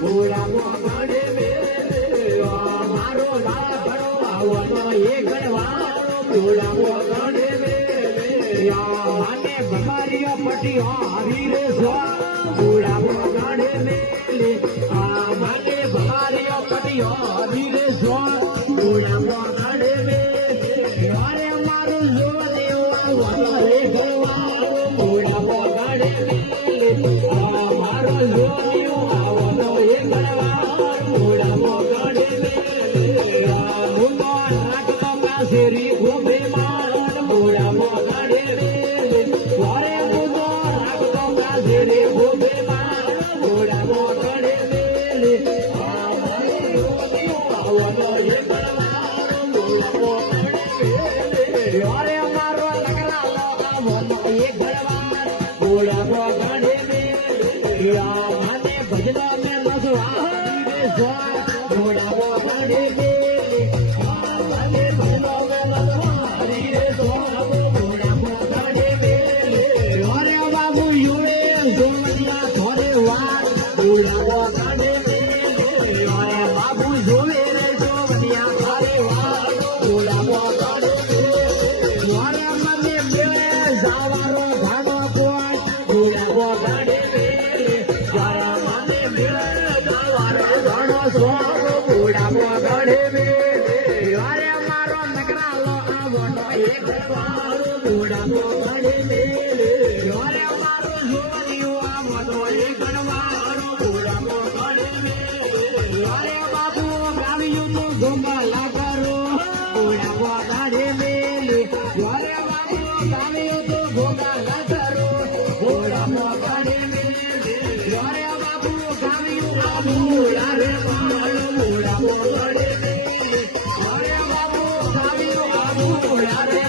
ઘોડા મોગડે મારો લાલ ભણવાનો એ ગણવાનો ઘોડા મોગડે મને ભમારીઓ પટી આવી રે ઘોડા મોગડે મને ભમારીઓ પટી આવી રે ઘોડા મોગડે અરે મારું જોવા દેવા રે ઘોડા મોગડે મારો જોવા એ ઘોડા મોગડે નાખતો કાશેરી ગોબે મારો ઘોડા મોગડે વારે મુદો નાખતો કાશેરી ગોબે મારો ઘોડા મોગડે અરે મારો લગરા આવવાનો એ ઘડવા ઘોડા મોગડે મને ભજનો મેં નસવા ઘોડા મોગડે મને ભજનો મેં નસવા ઘોડા મોગડે અરે બાબુ યુએ જોડિયા થોરે વાર ઘોડા મોગડે અરે બાબુ જોવે રે જોડિયા થોરે વાર ઘોડા મોગડે અરે મને બે જાવારો ધાનો કોઈ ઘોડા મોગડે ઘોડા મોગડે અરે મારો નકરાલો આવવાનો એક ઘોડા મોગડે અરે મારો જોડિયો આવવાનો એક ઘડવાનો ઘોડા મોગડે અરે બાબુ ગાવ્યું તો ગોંબાલા કરો ઘોડા મોગડે અરે બાબુ ગાવ્યું તો ગોંબાલા કરો ઘોડા મોગડે અરે બાબુ ગાવ્યું ઘોડા રે ઘોડા મોગડે અરે બાબુ ગાવ્યું ઘોડા રે